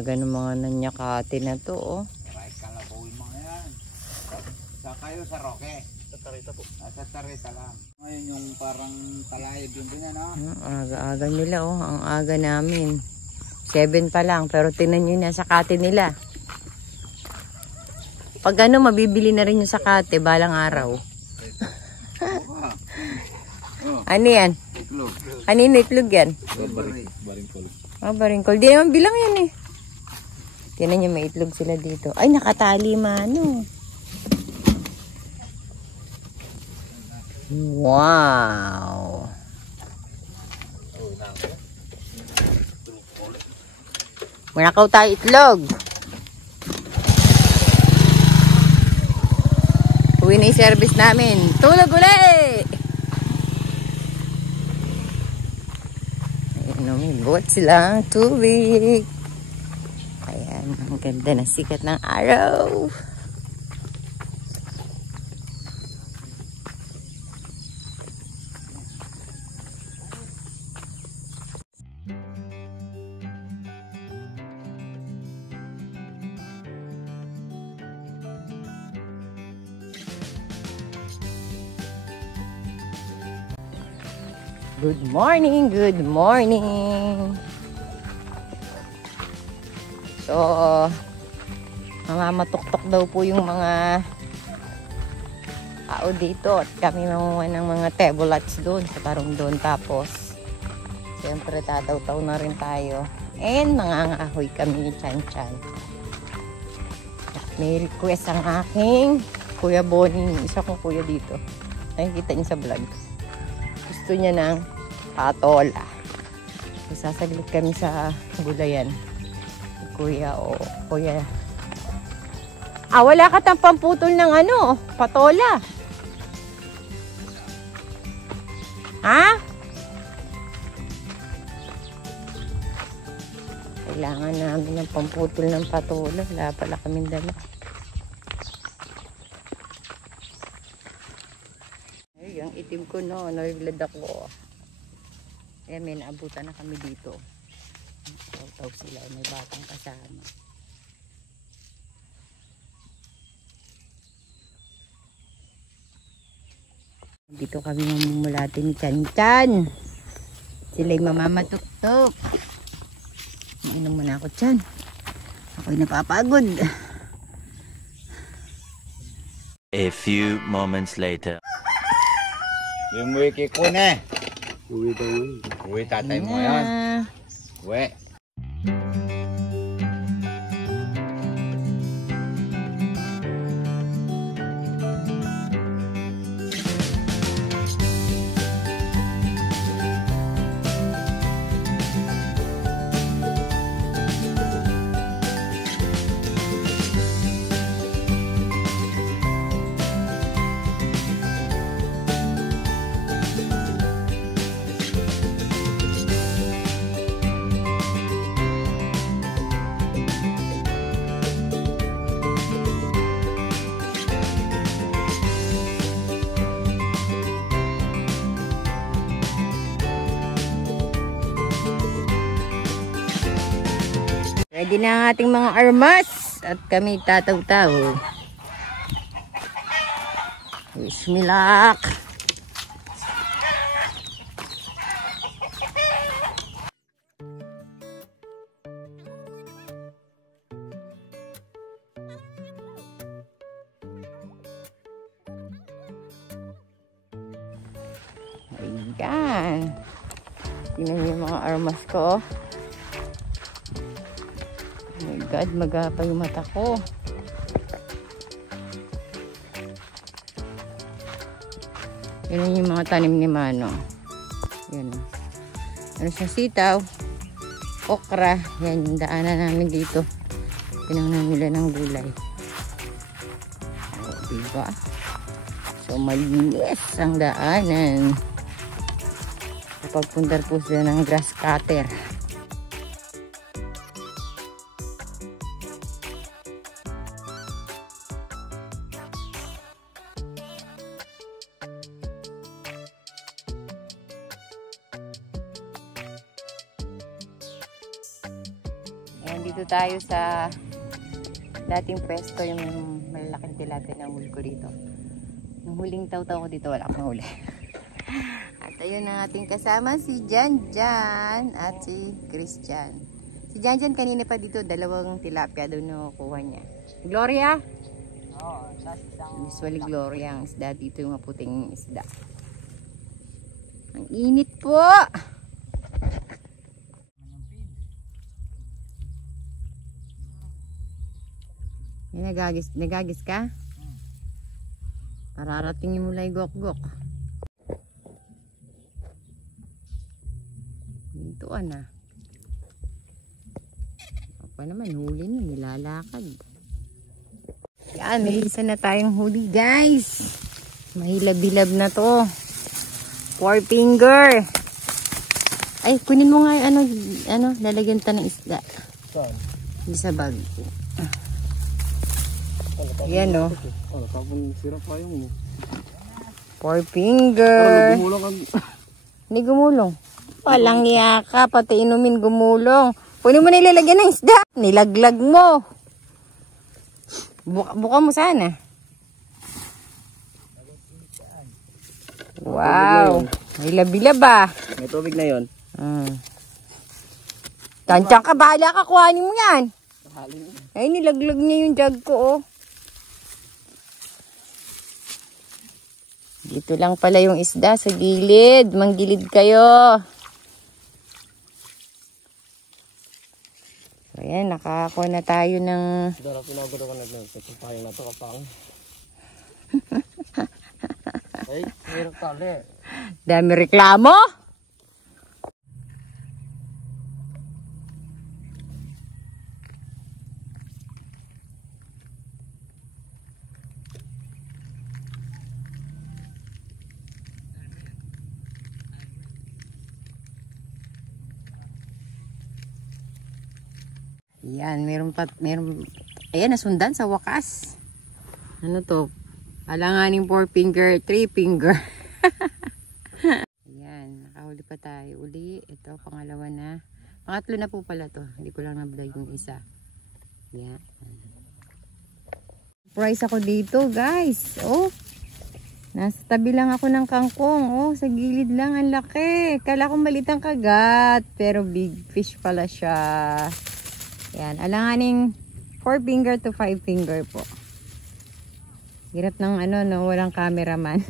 Ganun mga nanyakati na to, oh. Kahit kalabuhin mga yan. Sa kayo sa Roque? Sa Tarita po. Sa Tarita lang. Ngayon yung parang talayad yung ganyan, no? Aga-aga nila, oh. Ang aga namin. 7 pa lang, pero tinan nyo na sakate nila. Pag ano, mabibili na rin yung sakate, balang araw. Ano yan? Itlog. Kanino itlog yan? Baringkol. Baringkol. Di naman bilang yan eh. Tinan nyo, may itlog sila dito. Ay, nakatali mano. Wow! Manakaw tayo itlog. Uwi na yung service namin. Tulog ulit! Ayun, may buhat silang tubig. Ayan, ang ganda na sikat ng araw. Good morning, good morning. So, mamatuktok daw po yung mga tao dito at kami manguha ng mga tebulats doon sa tarong doon. Tapos, siyempre tataw-taw na rin tayo. And mangangahoy kami ni Chan Chan. At may request ang aking Kuya Bonnie, isa kong kuya dito. Nakikita niyo sa vlog. Gusto niya ng patola. Sasaglit kami sa gulayan. Kuya, o kuya. Wala ka tang pamputol ng ano, patola. Ha? Kailangan namin ng pamputol ng patola. Wala pala kaming dala. Ang itim ko no, nabiblad ako. Kaya may naabutan na kami dito. Taw-taw sila, may batang kasama. Dito kami mamumulati ni Chan Chan. Sila'y mamamatuktok. Inom muna ako, Chan. Ako'y napapagod. A few moments later. Yung wiki ko na. Uwi daw yun. Uwi tatay mo yan. Uwi. Ready na ang ating mga armas at kami tataw-taw. Wish me luck. Ayan. Tingnan niyo yung mga armas ko. Oh my God, magapa yung mata ko. Yan yung mga tanim ni Mano. Yan. Ano sa sitaw, okra. Yan yung daanan namin dito. Pinangnan nila ng gulay. O, diba? So, malinis ang daanan. Kapag pundar po sila ng grass cutter. nandito tayo sa dating pwesto, yung malalaking tilapia na huli ko dito. Nung huling taw-taw ko dito, wala akong huli. At ayun ang ating kasama, si Janjan at si Christian. Si Janjan kanina pa dito, dalawang tilapia doon nakukuha niya. Gloria? Oo, Usually Gloria ang isda dito, yung maputing isda. Ang init po! Nagagis ka? Pararatingin mo lang gok-gok. Dito na. Apa naman, huli niya, nilalakad. Yan, may isa na tayong huli, guys. Mahilab-hilab na to. 4 finger. Ay, kunin mo nga yung lalagyan ta ng isda. Saan? Hindi sa bag. Yan o. Oh, tapon sirap pa yung 4 finger. gumulong ang... Hindi gumulong. Walang yaka, pati inumin gumulong. Kunin mo na ilalagyan ng isda. Nilaglag mo. Buka mo sana. Wow. May labi-lab ah. May tubig na yun. Tansyan ka, bahala ka, kuhanin mo yan. Ay, nilaglag niya yung jug ko oh. Dito lang pala yung isda sa gilid. Manggilid kayo. So, ayan, nakakuha na tayo ng... Dara, pinagod ako nagpapayang na ito kapang. Ay, hirap tali. Dami reklamo. Yan, meron, ayan, nasundan sa wakas. Ano to? Alanganing 4 finger, 3 finger. Ayan, nakahuli pa tayo. Uli, ito, pangalawa na. Pangatlo na po pala to. Hindi ko lang na-vlog yung isa. Ayan. Surprise ako dito, guys. Oh, nasa tabi lang ako ng kangkong. Oh, sa gilid lang, ang laki. Kala ko maliit ang kagat, pero big fish pala siya. Yan, alanganing 4 finger to 5 finger po. Hirap ng no, walang cameraman.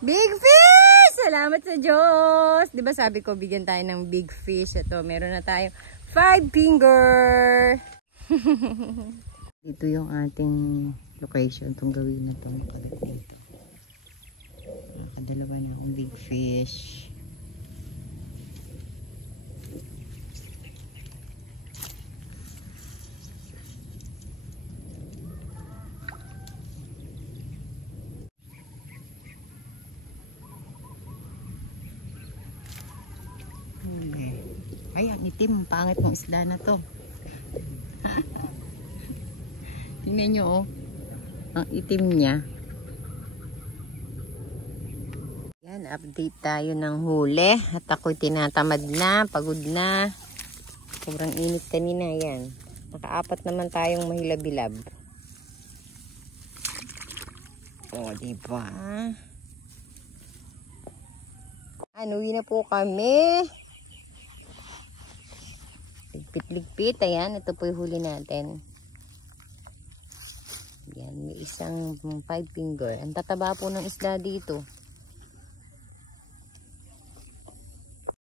Big fish! Salamat sa Diyos! Diba sabi ko, bigyan tayo ng big fish. Ito, meron na tayo 5 finger! Ito yung ating location. Itong gawin na ito. Nakadalawa na akong big fish. Ay, ang itim. Pangit ng isda na to. Tingnan nyo, oh. Ang itim niya. Yan, update tayo ng huli. At ako'y tinatamad na, pagod na. Sobrang init kanina, yan. Nakaapat naman tayong mahilab-hilab. O, diba? Uwi na po kami. Ligpit-ligpit. Ayan, ito po yung huli natin. Yan, may isang 5 finger. Ang tataba po ng isda dito.